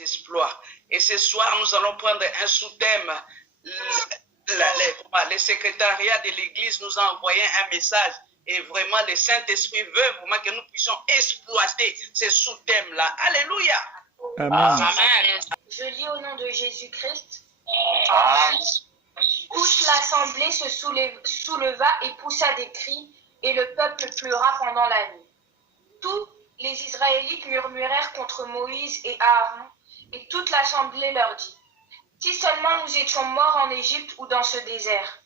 exploits. Et ce soir, nous allons prendre un sous-thème. Le secrétariat de l'Église nous a envoyé un message. Et vraiment, le Saint-Esprit veut vraiment que nous puissions exploiter ces sous-thèmes-là. Alléluia. Amen. Amen. Je lis au nom de Jésus-Christ. Amen. Toute l'assemblée se souleva et poussa des cris, et le peuple pleura pendant la nuit. Tous les Israélites murmurèrent contre Moïse et Aaron, et toute l'assemblée leur dit: si seulement nous étions morts en Égypte ou dans ce désert.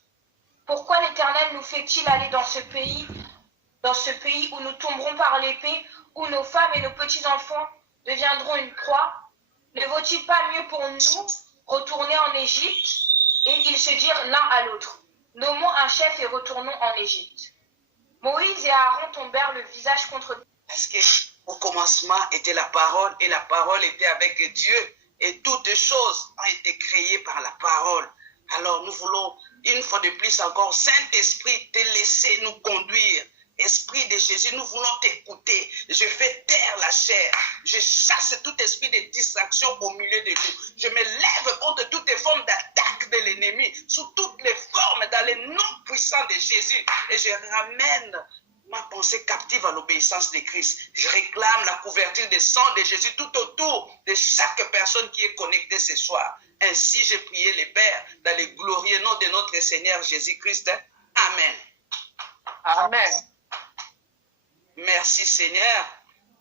Pourquoi l'Éternel nous fait-il aller dans ce pays où nous tomberons par l'épée, où nos femmes et nos petits-enfants deviendront une proie? Ne vaut-il pas mieux pour nous retourner en Égypte? Et ils se dirent l'un à l'autre: nommons un chef et retournons en Égypte. Moïse et Aaron tombèrent le visage contre Dieu. Parce qu'au commencement était la parole, et la parole était avec Dieu, et toutes choses ont été créées par la parole. Alors nous voulons, une fois de plus encore, Saint-Esprit, te laisser nous conduire. Esprit de Jésus, nous voulons t'écouter. Je fais taire la chair. Je chasse tout esprit de distraction au milieu de nous. Je me lève contre toutes les formes d'attaque de l'ennemi, sous toutes les formes, dans les noms puissants de Jésus. Et je ramène ma pensée captive à l'obéissance de Christ. Je réclame la couverture du sang de Jésus tout autour de chaque personne qui est connectée ce soir. Ainsi, j'ai prié les Pères dans le glorieux nom de notre Seigneur Jésus-Christ. Amen. Amen. Merci Seigneur.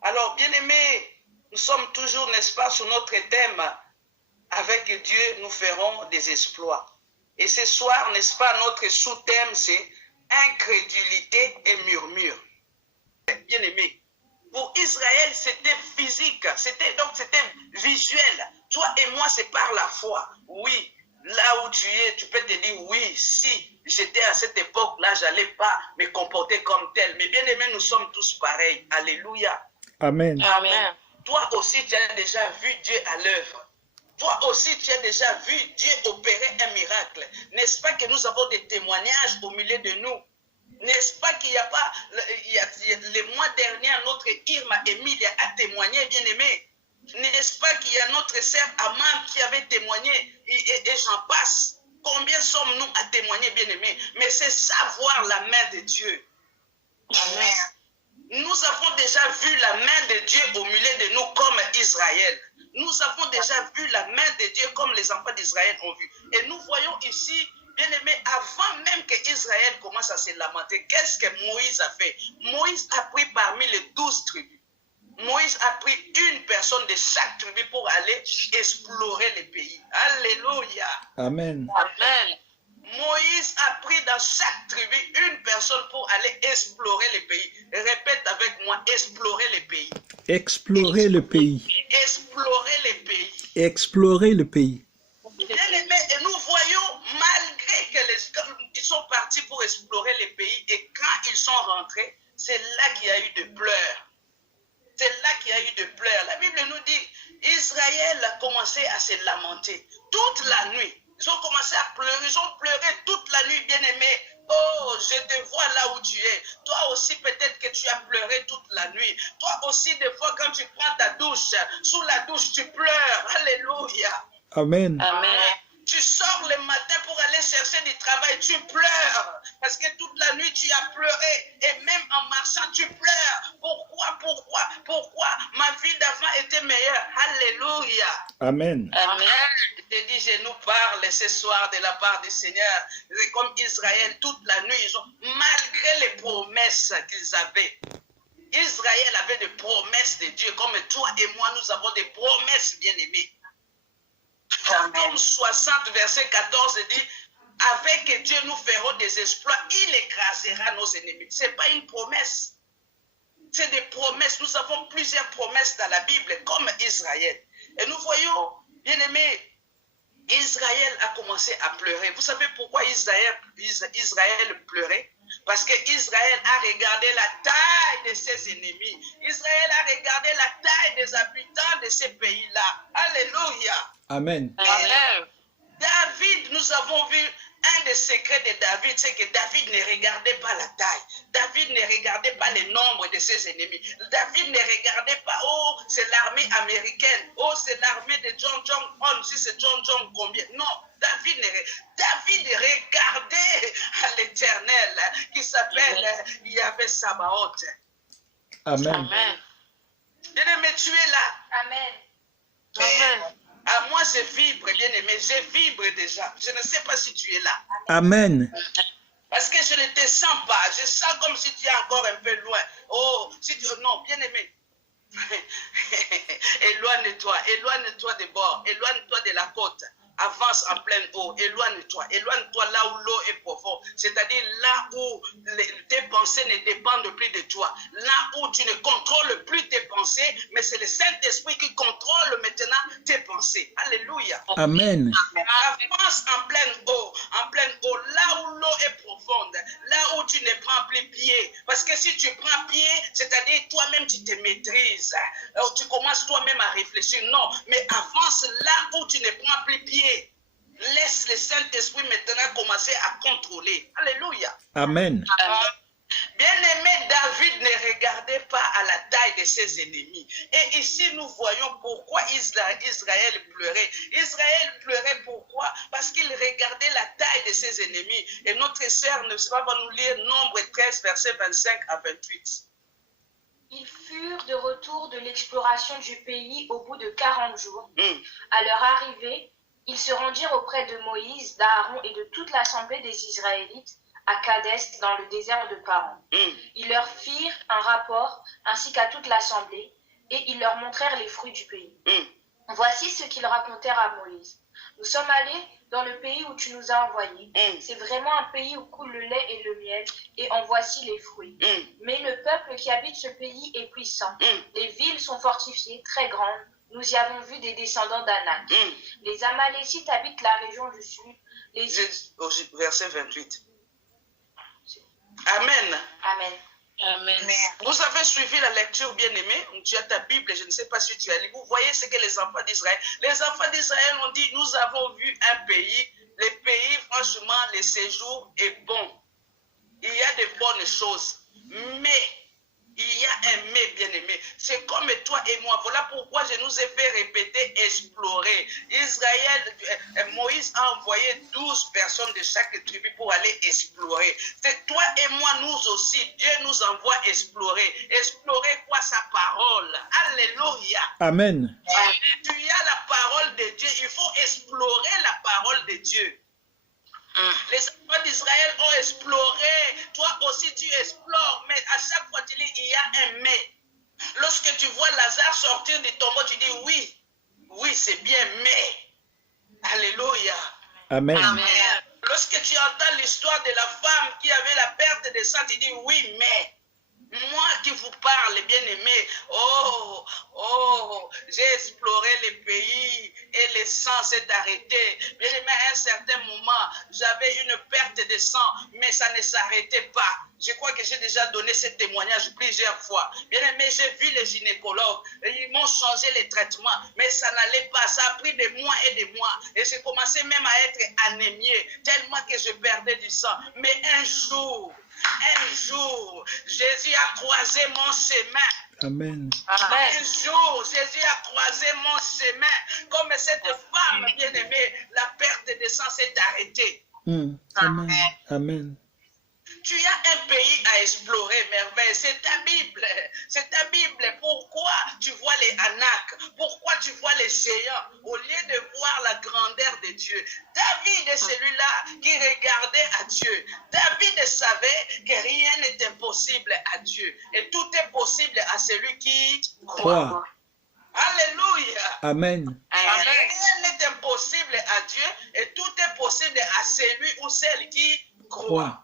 Alors, bien-aimés, nous sommes toujours, n'est-ce pas, sur notre thème. Avec Dieu, nous ferons des exploits. Et ce soir, n'est-ce pas, notre sous-thème, c'est incrédulité et murmure. Bien-aimés, pour Israël, c'était physique, c'était visuel. Toi et moi, c'est par la foi. Oui, là où tu es, tu peux te dire, oui, si j'étais à cette époque-là, je n'allais pas me comporter comme tel. Mais bien aimé, nous sommes tous pareils. Alléluia. Amen. Amen. Toi aussi, tu as déjà vu Dieu à l'œuvre. Toi aussi, tu as déjà vu Dieu opérer un miracle. N'est-ce pas que nous avons des témoignages au milieu de nous? N'est-ce pas qu'il n'y a pas, le mois dernier, notre Irma Emilia a témoigné, bien aimé. N'est-ce pas qu'il y a notre sœur Amam qui avait témoigné et j'en passe. Combien sommes-nous à témoigner, bien-aimés? Mais c'est savoir la main de Dieu. Amen. Nous avons déjà vu la main de Dieu au milieu de nous comme Israël. Nous avons déjà vu la main de Dieu comme les enfants d'Israël ont vu. Et nous voyons ici, bien-aimés, avant même que Israël commence à se lamenter, qu'est-ce que Moïse a fait? Moïse a pris parmi les 12 tribus. Moïse a pris une personne de chaque tribu pour aller explorer le pays. Alléluia. Amen. Amen. Moïse a pris dans chaque tribu une personne pour aller explorer le pays. Répète avec moi, explorer le pays. Explorer le pays. Explorer le pays. Explorer le pays. Et nous voyons, malgré qu'ils sont partis pour explorer le pays, et quand ils sont rentrés, c'est là qu'il y a eu de pleurs. C'est là qu'il y a eu de pleurs. La Bible nous dit, Israël a commencé à se lamenter toute la nuit. Ils ont commencé à pleurer, ils ont pleuré toute la nuit, bien-aimé. Oh, je te vois là où tu es. Toi aussi, peut-être que tu as pleuré toute la nuit. Toi aussi, des fois, quand tu prends ta douche, sous la douche, tu pleures. Alléluia. Amen. Amen. Tu sors le matin pour aller chercher du travail, tu pleures. Parce que toute la nuit, tu as pleuré. Et même en marchant, tu pleures. Pourquoi ma vie d'avant était meilleure. Alléluia. Amen. Amen. Je te dis, je nous parle ce soir de la part du Seigneur. C'est comme Israël, toute la nuit, malgré les promesses qu'ils avaient. Israël avait des promesses de Dieu. Comme toi et moi, nous avons des promesses bien-aimées. Psaume 60, verset 14 dit, avec Dieu nous ferons des exploits, il écrasera nos ennemis. Ce n'est pas une promesse. C'est des promesses. Nous avons plusieurs promesses dans la Bible, comme Israël. Et nous voyons, bien aimés, Israël a commencé à pleurer. Vous savez pourquoi Israël pleurait? Parce qu'Israël a regardé la taille de ses ennemis. Israël a regardé la taille des habitants de ces pays-là. Alléluia. Amen. Amen. David, nous avons vu un de le secret de David, c'est que David ne regardait pas la taille. David ne regardait pas le nombre de ses ennemis. David ne regardait pas, oh, c'est l'armée américaine. Oh, c'est l'armée de John Jong-un. Si c'est John Jong combien? Non, David regardait à l'Éternel qui s'appelle Yahvé Sabaoth. Amen. Amen. Bien-aimé, tu es là. Amen. Amen. À moi, je vibre, bien-aimé. Je vibre déjà. Je ne sais pas si tu es là. Amen. Parce que je ne te sens pas. Je sens comme si tu es encore un peu loin. Oh, si tu... Non, bien-aimé. Éloigne-toi des bords. Éloigne-toi de la côte. Avance en pleine eau, éloigne-toi là où l'eau est profonde, c'est-à-dire là où tes pensées ne dépendent plus de toi, là où tu ne contrôles plus tes pensées, mais c'est le Saint-Esprit qui contrôle maintenant tes pensées. Alléluia. Amen. Avance en pleine eau, là où l'eau est profonde, là où tu ne prends plus pied, parce que si tu prends pied, c'est-à-dire toi-même tu te maîtrises, tu commences toi-même à réfléchir, non, mais avance là où tu ne prends plus pied. Laisse le Saint-Esprit maintenant commencer à contrôler. Alléluia. Amen. Bien-aimé, David ne regardait pas à la taille de ses ennemis. Et ici, nous voyons pourquoi Israël pleurait. Israël pleurait pourquoi? Parce qu'il regardait la taille de ses ennemis. Et notre sœur ne va pas nous lire Nombre 13, versets 25 à 28. Ils furent de retour de l'exploration du pays au bout de 40 jours. À leur arrivée, ils se rendirent auprès de Moïse, d'Aaron et de toute l'assemblée des Israélites à Kadès dans le désert de Paran. Ils leur firent un rapport ainsi qu'à toute l'assemblée et ils leur montrèrent les fruits du pays. Voici ce qu'ils racontèrent à Moïse. Nous sommes allés dans le pays où tu nous as envoyés. C'est vraiment un pays où coule le lait et le miel et en voici les fruits. Mais le peuple qui habite ce pays est puissant. Les villes sont fortifiées, très grandes. Nous y avons vu des descendants d'Anak. Les Amalécites habitent la région du sud. Verset 28. Amen. Amen. Amen. Vous avez suivi la lecture, bien-aimé. Tu as ta Bible, je ne sais pas si tu as lu. Vous voyez ce que les enfants d'Israël ont dit. Nous avons vu un pays. Le pays, franchement, le séjour est bon. Il y a de bonnes choses. Mais il y a un mais, bien-aimé. C'est comme toi et moi. Voilà pourquoi je nous ai fait répéter, explorer. Moïse a envoyé 12 personnes de chaque tribu pour aller explorer. C'est toi et moi, nous aussi. Dieu nous envoie explorer. Explorer quoi? Sa parole. Alléluia. Amen. Tu as la parole de Dieu. Il faut explorer la parole de Dieu. Les enfants d'Israël ont exploré. Toi aussi, tu explores. Mais à chaque fois, tu dis, il y a un mais. Lorsque tu vois Lazare sortir du tombeau, tu dis oui. Oui, c'est bien, mais. Alléluia. Amen. Amen. Lorsque tu entends l'histoire de la femme qui avait la perte de sang, tu dis oui, mais. Moi qui vous parle, bien-aimé, j'ai exploré les pays et le sang s'est arrêté. Bien-aimé, à un certain moment, j'avais une perte de sang, mais ça ne s'arrêtait pas. Je crois que j'ai déjà donné ce témoignage plusieurs fois. Bien-aimé, j'ai vu les gynécologues, ils m'ont changé les traitements, mais ça n'allait pas. Ça a pris des mois et des mois. Et j'ai commencé même à être anémié, tellement que je perdais du sang. Mais un jour, Jésus a croisé mon chemin. Amen. Amen. Un jour, Jésus a croisé mon chemin. Comme cette femme bien-aimée, la perte de sang s'est arrêtée. Amen. Amen. Tu as un pays à explorer, merveille. C'est ta Bible. C'est ta Bible. Pourquoi tu vois les Anak? Pourquoi tu vois les géants? Au lieu de voir la grandeur de Dieu. David est celui-là qui regardait à Dieu. David savait que rien n'est impossible à Dieu. Et tout est possible à celui qui croit. Alléluia. Amen. Amen. Rien n'est impossible à Dieu. Et tout est possible à celui ou celle qui croit.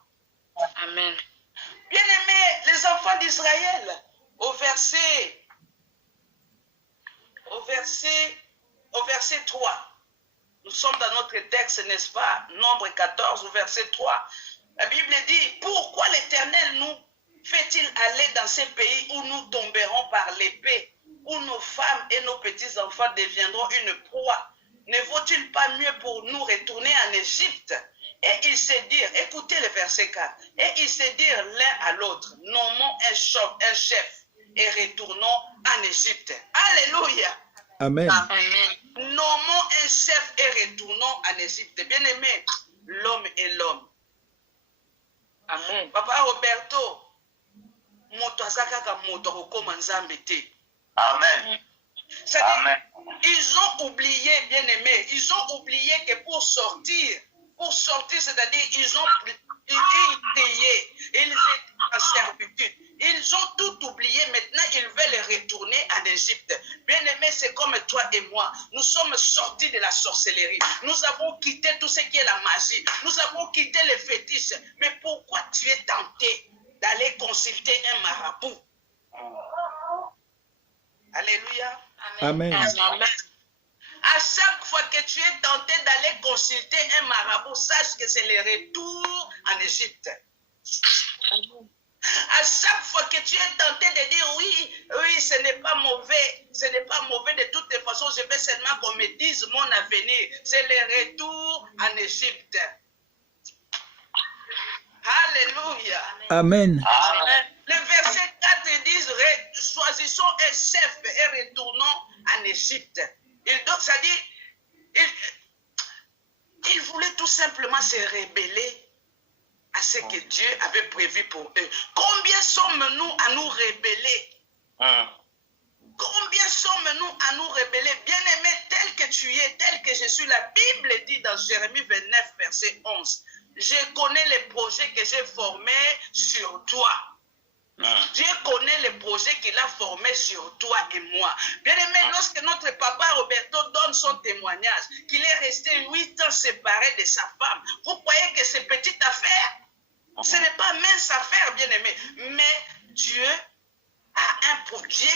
Amen. Bien-aimés, les enfants d'Israël, au verset 3, nous sommes dans notre texte, n'est-ce pas? Nombre 14, au verset 3. La Bible dit, pourquoi l'Éternel nous fait-il aller dans ces pays où nous tomberons par l'épée, où nos femmes et nos petits-enfants deviendront une proie? Ne vaut-il pas mieux pour nous retourner en Égypte? Et ils se dirent, écoutez le verset 4, et ils se dirent l'un à l'autre, nommons un chef et retournons en Égypte. Alléluia. Amen. Amen. Nommons un chef et retournons en Égypte. Bien-aimé, l'homme est l'homme. Amen. Papa Roberto, moto azakaka moto kokoma nzambe te. Amen. C'est-à-dire, ils ont oublié, bien-aimé, ils ont oublié que pour sortir, c'est-à-dire, ils payaient, ils étaient en servitude. Ils ont tout oublié, maintenant ils veulent retourner en Égypte. Bien-aimé, c'est comme toi et moi. Nous sommes sortis de la sorcellerie. Nous avons quitté tout ce qui est la magie. Nous avons quitté les fétiches. Mais pourquoi tu es tenté d'aller consulter un marabout? Alléluia. Amen. Amen. À chaque fois que tu es tenté d'aller consulter un marabout, sache que c'est le retour en Égypte. À chaque fois que tu es tenté de dire oui, ce n'est pas mauvais, de toutes les façons, je veux seulement qu'on me dise mon avenir. C'est le retour en Égypte. Alléluia. Amen. Le verset 4 dit, choisissons un chef et retournons en Égypte. Donc, ça dit, ils voulaient tout simplement se rebeller à ce que Dieu avait prévu pour eux. Combien sommes-nous à nous rebeller? Combien sommes-nous à nous rebeller? Bien-aimé, tel que tu es, tel que je suis, la Bible dit dans Jérémie 29, verset 11, je connais les projets que j'ai formés sur toi. Dieu connaît les projets qu'il a formés sur toi et moi. Bien-aimé, lorsque notre papa Roberto donne son témoignage, qu'il est resté 8 ans séparé de sa femme, vous croyez que c'est petite affaire? Ce n'est pas mince affaire, bien-aimé. Mais Dieu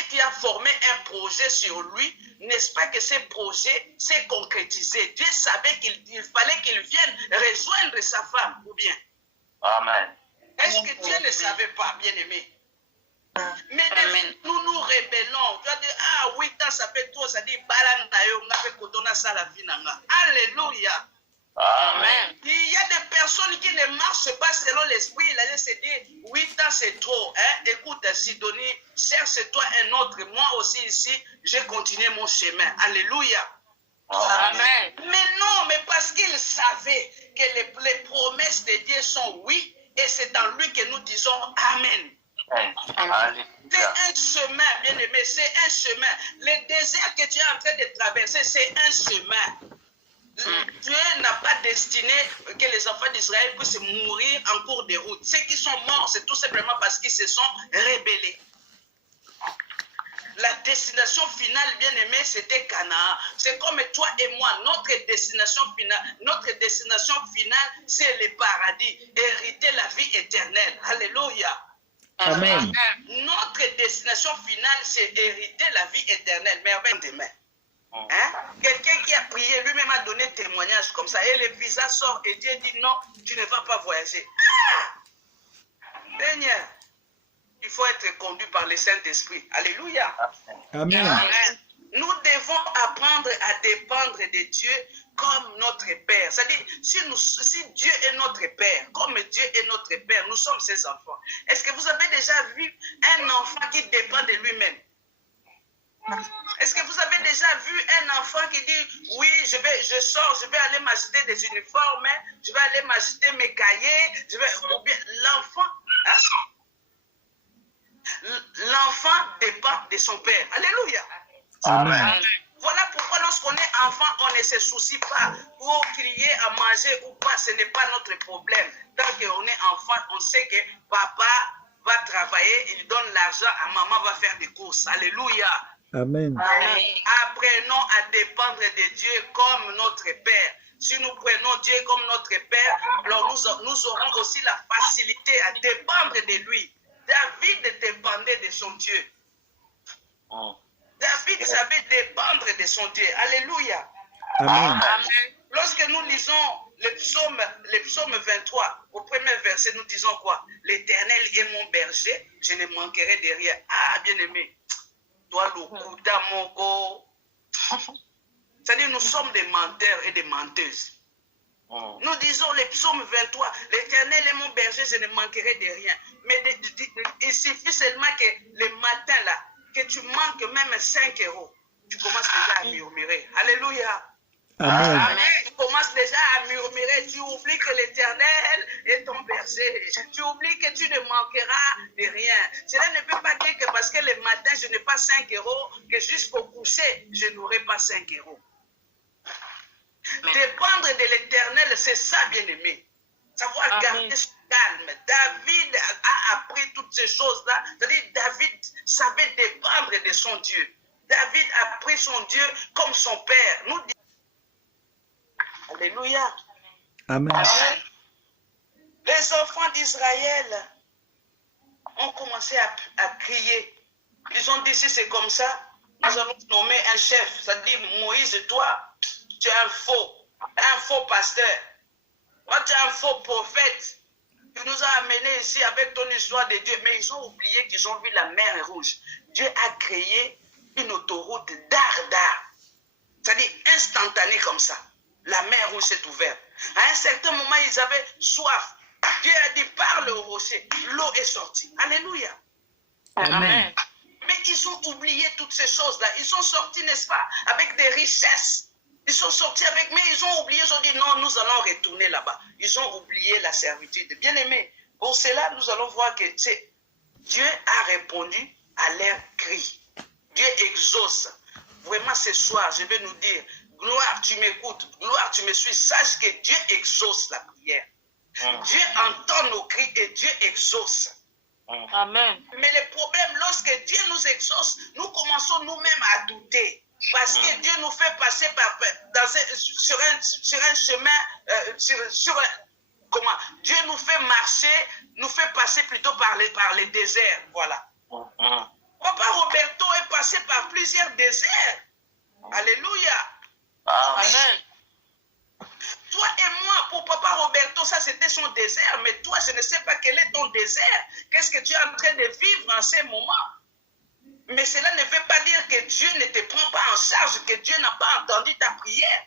qui a formé un projet sur lui, n'est-ce pas que ce projet s'est concrétisé? Dieu savait qu'il fallait qu'il vienne rejoindre sa femme, ou bien? Amen. Est-ce que Dieu ne savait pas, bien-aimé? Mais nous nous rébellons. Tu vas dire, 8 ans, ça fait trop, ça dit, alléluia. Amen. Il y a des personnes qui ne marchent pas selon l'esprit. Il allait se dire, 8 ans c'est trop. Hein? Écoute, Sidonie, cherche-toi un autre. Moi aussi ici, j'ai continué mon chemin. Alléluia. Amen. Mais non, mais parce qu'il savait que les promesses de Dieu sont oui, et c'est en lui que nous disons Amen. C'est un chemin, bien-aimé, c'est un chemin. Le désert que tu es en train de traverser, c'est un chemin. Dieu n'a pas destiné que les enfants d'Israël puissent mourir en cours de route. Ceux qui sont morts, c'est tout simplement parce qu'ils se sont rébellés. La destination finale, bien-aimé, c'était Canaan. C'est comme toi et moi, notre destination finale, c'est le paradis. Hériter la vie éternelle. Alléluia. Amen. Notre destination finale, c'est hériter la vie éternelle. Merveille demain. Hein? Quelqu'un qui a prié, lui-même a donné témoignage comme ça. Et le visa sort et Dieu dit non, tu ne vas pas voyager. Seigneur, il faut être conduit par le Saint-Esprit. Alléluia. Amen. Amen. Nous devons apprendre à dépendre de Dieu comme notre Père. C'est-à-dire, si Dieu est notre Père, comme Dieu est notre Père, nous sommes ses enfants. Est-ce que vous avez déjà vu un enfant qui dépend de lui-même? Est-ce que vous avez déjà vu un enfant qui dit, oui, je sors, je vais aller m'acheter des uniformes, je vais aller m'acheter mes cahiers, ou bien l'enfant, hein? L'enfant dépend de son père. Alléluia. Amen. Voilà pourquoi lorsqu'on est enfant, on ne se soucie pas pour crier à manger ou pas. Ce n'est pas notre problème. Tant qu'on est enfant, on sait que papa va travailler, il donne l'argent à maman, va faire des courses. Alléluia. Amen. Apprenons à dépendre de Dieu comme notre Père. Si nous prenons Dieu comme notre Père, alors nous aurons aussi la facilité à dépendre de lui. David dépendait de son Dieu. David savait dépendre de son Dieu. Alléluia. Amen. Lorsque nous lisons le psaume 23, au premier verset, nous disons quoi? L'Éternel est mon berger, je ne manquerai de rien. Ah, bien-aimé, toi, l'Okuta Moko. C'est-à-dire, nous sommes des menteurs et des menteuses. Nous disons les psaumes 23, l'Éternel est mon berger, je ne manquerai de rien. Mais il suffit seulement que le matin là, que tu manques même 5 €, tu commences déjà à murmurer. Alléluia. Amen. Amen. Tu commences déjà à murmurer, tu oublies que l'Éternel est ton berger. Tu oublies que tu ne manqueras de rien. Cela ne veut pas dire que parce que le matin je n'ai pas 5 €, que jusqu'au coucher, je n'aurai pas 5 €. Dépendre de l'Éternel, c'est ça, bien-aimé. Savoir garder ce calme. David a appris toutes ces choses-là. C'est-à-dire, David savait dépendre de son Dieu. David a pris son Dieu comme son père. Nous disons, alléluia. Amen. Amen. Les enfants d'Israël ont commencé à crier. Ils ont dit, si c'est comme ça, nous allons nommer un chef. C'est-à-dire, Moïse, toi, tu es un faux pasteur. Toi, tu es un faux prophète. Tu nous as amenés ici avec ton histoire de Dieu. Mais ils ont oublié qu'ils ont vu la mer Rouge. Dieu a créé une autoroute d'art. C'est-à-dire instantanée comme ça. La mer Rouge s'est ouverte. À un certain moment, ils avaient soif. Dieu a dit, parle au rocher. L'eau est sortie. Alléluia. Amen. Mais ils ont oublié toutes ces choses-là. Ils sont sortis, n'est-ce pas, avec des richesses. Ils sont sortis avec, mais ils ont oublié, ils ont dit non, nous allons retourner là-bas. Ils ont oublié la servitude. Bien aimé, pour cela, nous allons voir que Dieu a répondu à leur cri. Dieu exauce. Vraiment, ce soir, je vais nous dire, gloire, tu m'écoutes, gloire, tu me suis, sache que Dieu exauce la prière. Dieu entend nos cris et Dieu exauce. Amen. Mais le problème, lorsque Dieu nous exauce, nous commençons nous-mêmes à douter. Parce que Dieu nous fait passer sur un chemin, comment? Dieu nous fait marcher, nous fait passer plutôt par les déserts. Voilà. Papa Roberto est passé par plusieurs déserts. Alléluia. Amen. Toi et moi, pour Papa Roberto, ça c'était son désert. Mais toi, je ne sais pas quel est ton désert. Qu'est-ce que tu es en train de vivre en ces moments? Mais cela ne veut pas dire que Dieu ne te prend pas en charge, que Dieu n'a pas entendu ta prière.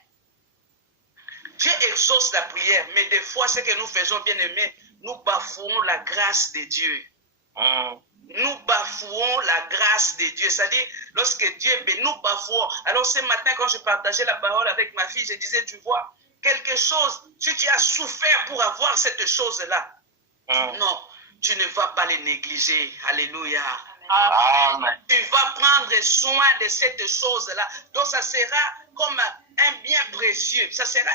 Dieu exauce la prière, mais des fois, ce que nous faisons, bien aimés, nous bafouons la grâce de Dieu. Nous bafouons la grâce de Dieu. C'est-à-dire, lorsque Dieu, nous bafouons. Alors ce matin, quand je partageais la parole avec ma fille, je disais, tu vois, quelque chose, si tu as souffert pour avoir cette chose-là, non, tu ne vas pas les négliger. Alléluia. Amen. Tu vas prendre soin de cette chose-là. Donc ça sera comme un bien précieux. Ça sera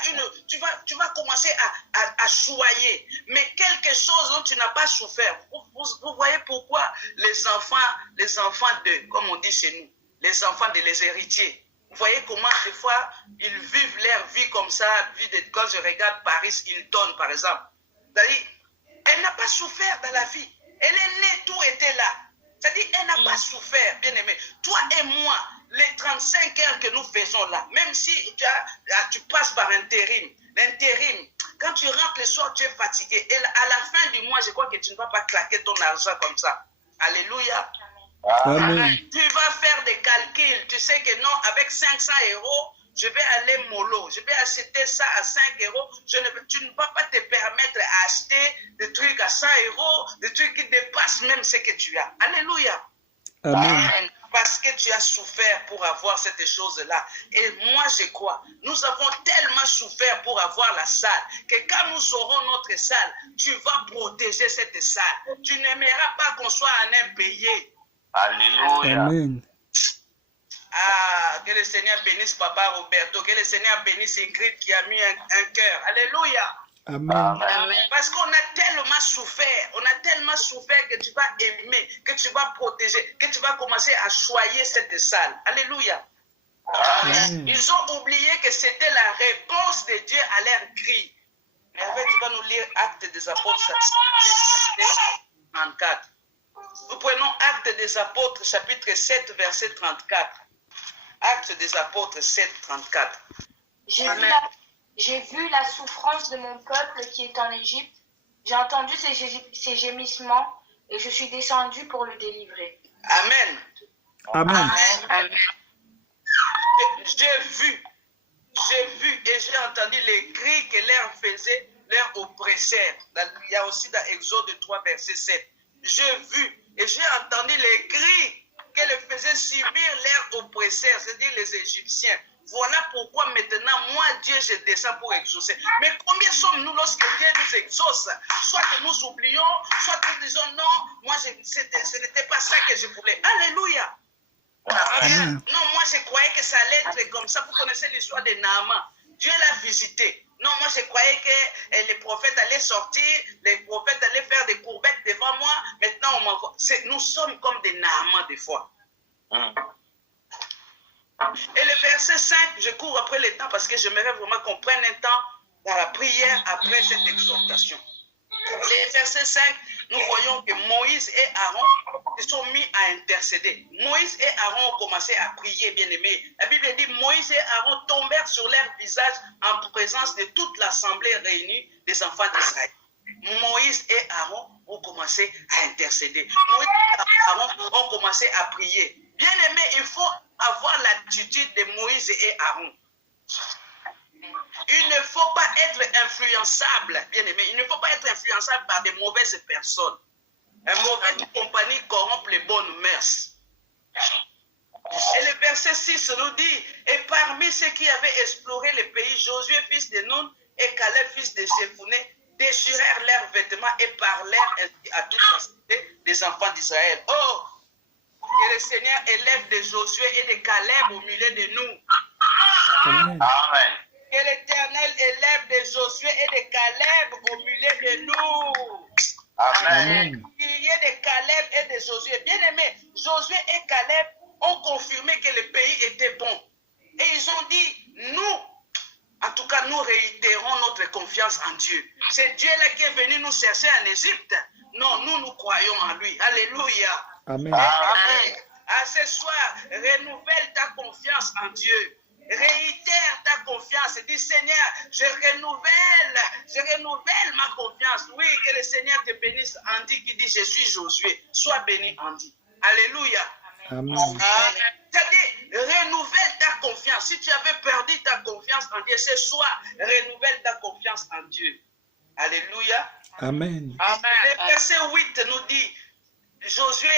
tu vas commencer à choyer. Mais quelque chose dont tu n'as pas souffert. Vous voyez pourquoi les enfants de, comme on dit chez nous, les enfants de les héritiers. Vous voyez comment des fois ils vivent leur vie comme ça. Quand je regarde Paris Hilton par exemple. C'est-à-dire, elle n'a pas souffert dans la vie. Elle est née, tout était là. C'est-à-dire, elle n'a pas souffert, bien aimé. Toi et moi, les 35 heures que nous faisons là, même si tu passes par intérim, l'intérim, quand tu rentres le soir, tu es fatigué. Et à la fin du mois, je crois que tu ne vas pas claquer ton argent comme ça. Alléluia. Amen. Tu vas faire des calculs. Tu sais que non, avec 500 €, je vais aller mollo. Je vais acheter ça à 5 €. Tu ne vas pas te permettre d'acheter des trucs à 100 €, des trucs qui dépassent même ce que tu as. Alléluia. Amen. Parce que tu as souffert pour avoir cette chose-là. Et moi, je crois, nous avons tellement souffert pour avoir la salle, que quand nous aurons notre salle, tu vas protéger cette salle. Tu n'aimeras pas qu'on soit en impayé. Alléluia. Amen. Ah, que le Seigneur bénisse Papa Roberto, que le Seigneur bénisse Ingrid qui a mis un cœur. Alléluia. Amen. Amen. Parce qu'on a tellement souffert que tu vas aimer, que tu vas protéger, que tu vas commencer à choyer cette salle. Alléluia. Amen. Ils ont oublié que c'était la réponse de Dieu à leur cri. Mais avec, tu vas nous lire Actes des Apôtres, chapitre 34. Nous prenons Actes des Apôtres, chapitre 7, verset 34. Actes des Apôtres 7, 34. J'ai vu la souffrance de mon peuple qui est en Égypte. J'ai entendu ses gémissements et je suis descendu pour le délivrer. Amen. Amen. Amen. J'ai vu et j'ai entendu entendu les cris que leur faisait leur oppresseur. Il y a aussi dans Exode 3, verset 7. J'ai vu et j'ai entendu les cris que le faisaient subir leur oppresseur, c'est-à-dire les Égyptiens. Voilà pourquoi maintenant, moi, Dieu, je descends pour exaucer. Mais combien sommes-nous lorsque Dieu nous exauce? Soit que nous oublions, soit que nous disons non, moi, ce n'était pas ça que je voulais. Alléluia. Amen. Non, moi, je croyais que ça allait être comme ça. Vous connaissez l'histoire de Naaman. Dieu l'a visité. Non, moi, je croyais que les prophètes allaient sortir, les prophètes allaient faire des courbettes devant moi. Maintenant, on m'envoie. Nous sommes comme des Naaman des fois. Et le verset 5, je cours après le temps parce que j'aimerais vraiment qu'on prenne un temps dans la prière après cette exhortation. Le verset 5, nous voyons que Moïse et Aaron se sont mis à intercéder. Moïse et Aaron ont commencé à prier, bien aimé. La Bible dit Moïse et Aaron tombèrent sur leur visage en présence de toute l'assemblée réunie des enfants d'Israël. Moïse et Aaron ont commencé à intercéder. Moïse et Aaron ont commencé à prier. Bien aimé, il faut avoir l'attitude de Moïse et Aaron. Il ne faut pas être influençable, bien aimé. Il ne faut pas être influençable par des mauvaises personnes. Une mauvaise compagnie corrompt les bonnes mœurs. Et le verset 6 nous dit, et parmi ceux qui avaient exploré le pays, Josué fils de Nun et Caleb fils de Jephuné déchirèrent leurs vêtements et parlèrent ainsi à toute la cité des enfants d'Israël. Oh, que le Seigneur élève de Josué et de Caleb au milieu de nous. Amen. Amen. Que l'Éternel élève de Josué et de Caleb au milieu de nous. Amen. Il y ait de Caleb et de Josué. Bien aimé, Josué et Caleb ont confirmé que le pays était bon. Et ils ont dit, nous, en tout cas, nous réitérons notre confiance en Dieu. C'est Dieu-là qui est venu nous chercher en Égypte. Non, nous croyons en lui. Alléluia. Amen. Amen. À ce soir, renouvelle ta confiance en Dieu. Réitère ta confiance. Dis Seigneur, je renouvelle ma confiance. Oui, que le Seigneur te bénisse. Andy qui dit je suis Josué. Sois béni, Andy. Alléluia. Amen. C'est-à-dire, renouvelle ta confiance. Si tu avais perdu ta confiance en Dieu, ce soir, renouvelle ta confiance en Dieu. Alléluia. Amen. Le verset 8 nous dit, Josué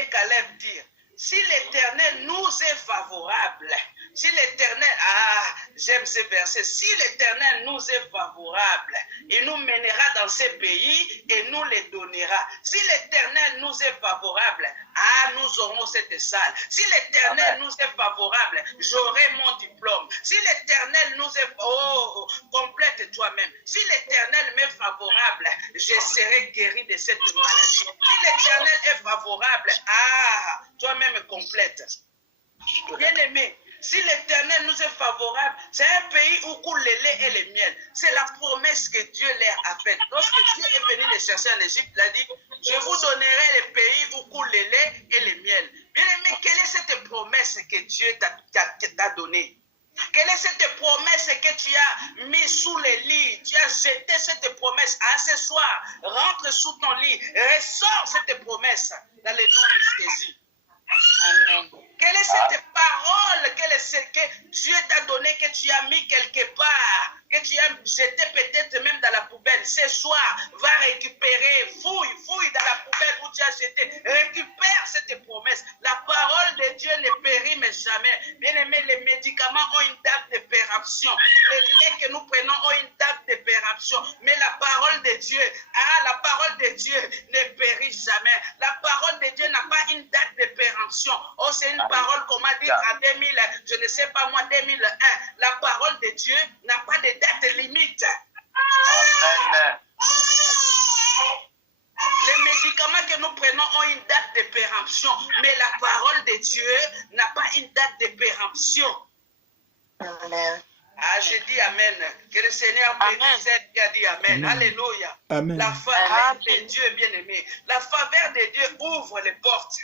et Caleb dirent, si l'Éternel nous est favorable, si l'Éternel, j'aime ce verset, si l'Éternel nous est favorable, il nous mènera dans ces pays et nous les donnera. Si l'Éternel nous est favorable, nous aurons cette salle. Si l'Éternel nous est favorable, j'aurai mon diplôme. Si l'Éternel nous est complète toi-même. Si l'Éternel m'est favorable, je serai guéri de cette maladie. Si l'Éternel est favorable, toi-même complète. Bien aimé, si l'Éternel nous est favorable, c'est un pays où coule le lait et le miel. C'est la promesse que Dieu leur a faite. Lorsque Dieu est venu les chercher en Égypte, il a dit, je vous donnerai le pays où coule le lait et le miel. Bien aimé, quelle est cette promesse que Dieu t'a donnée? Quelle est cette promesse que tu as mis sous le lit? Tu as jeté cette promesse. Ce soir, rentre sous ton lit, ressors cette promesse dans le nom de Jésus. Amen. Quelle est cette parole que Dieu t'a donnée, que tu as mis quelque part, que tu as jeté peut-être même dans la poubelle? Ce soir, va récupérer, fouille dans la poubelle où tu as jeté. Récupère cette promesse. La parole de Dieu ne périme jamais. Bien aimé, les médicaments ont une date de péremption. Les laits que nous prenons ont une date de péremption. Mais la parole de Dieu, la parole de Dieu ne périt jamais. La parole de Dieu n'a pas une date de péremption. Oh, c'est une parole qu'on m'a dit en 2000, je ne sais pas moi, 2001. La parole de Dieu n'a pas de date limite. Amen. Les médicaments que nous prenons ont une date de péremption, mais la parole de Dieu n'a pas une date de péremption. Amen. J'ai dit Amen. Que le Seigneur bénisse celle qui a dit Amen. Amen. Alléluia. Amen. La faveur de Dieu, bien aimé. La faveur de Dieu ouvre les portes.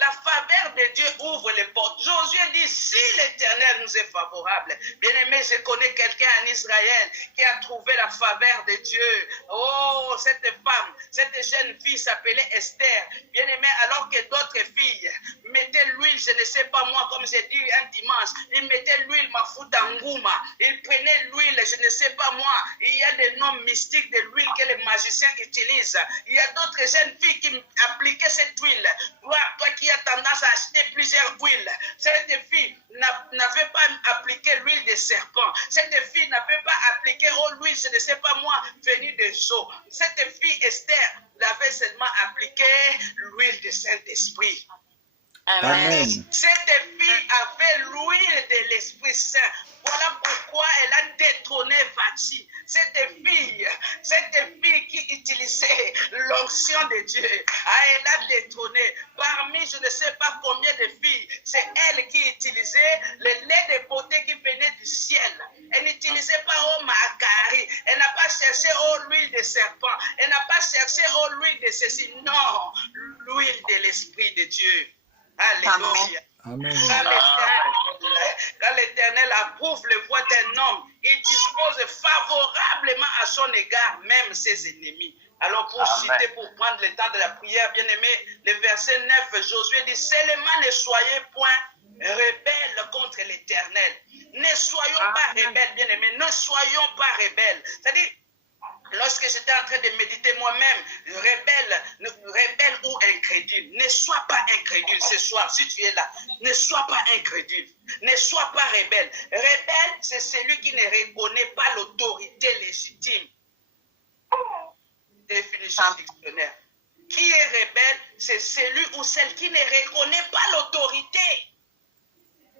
La faveur de Dieu ouvre les portes. Josué dit, si l'Éternel nous est favorable. Bien-aimé, je connais quelqu'un en Israël qui a trouvé la faveur de Dieu. Oh, cette femme, cette jeune fille s'appelait Esther. Bien-aimé, alors que d'autres filles mettaient l'huile, je ne sais pas moi, comme j'ai dit un dimanche, ils mettaient l'huile mafuta ngouma. Ils prenaient l'huile, je ne sais pas moi. Il y a des noms mystiques de l'huile que les magiciens utilisent. Il y a d'autres jeunes filles qui appliquaient cette huile. Toi qui as tendance à acheter plusieurs huiles, cette fille n'avait pas appliqué l'huile de serpent. Cette fille n'avait pas appliqué l'huile, je ne sais pas moi, venue des eaux. Cette fille Esther l'avait seulement appliqué l'huile du Saint-Esprit. Amen. Cette fille avait l'huile de l'Esprit Saint. Voilà pourquoi elle a détrôné Vachi. Cette fille qui utilisait l'onction de Dieu, elle a détrôné. Parmi je ne sais pas combien de filles, c'est elle qui utilisait le lait de beauté qui venait du ciel. Elle n'utilisait pas Makari. Elle n'a pas cherché l'huile de serpent. Elle n'a pas cherché l'huile de ceci. Non, l'huile de l'Esprit de Dieu. Alléluia. Amen. Quand l'Éternel approuve les voies d'un homme, il dispose favorablement à son égard même ses ennemis. Alors pour citer, pour prendre le temps de la prière, bien aimé, le verset 9, Josué dit, seulement ne soyez point rebelles contre l'Éternel. Ne soyons pas rebelles, bien aimé, ne soyons pas rebelles. C'est-à-dire, lorsque j'étais en train de méditer moi-même, rebelle ou incrédule, ne sois pas incrédule ce soir, si tu es là, ne sois pas incrédule, ne sois pas rebelle. Rebelle, c'est celui qui ne reconnaît pas l'autorité légitime. Définition dictionnaire. Qui est rebelle, c'est celui ou celle qui ne reconnaît pas l'autorité,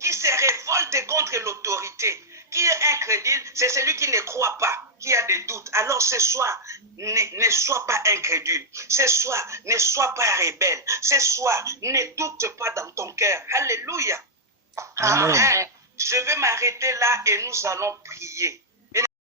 qui se révolte contre l'autorité. Qui est incrédule, c'est celui qui ne croit pas, qui a des doutes. Alors ce soir, ne sois pas incrédule. Ce soir, ne sois pas rebelle. Ce soir, ne doute pas dans ton cœur. Alléluia. Amen. Je vais m'arrêter là et nous allons prier.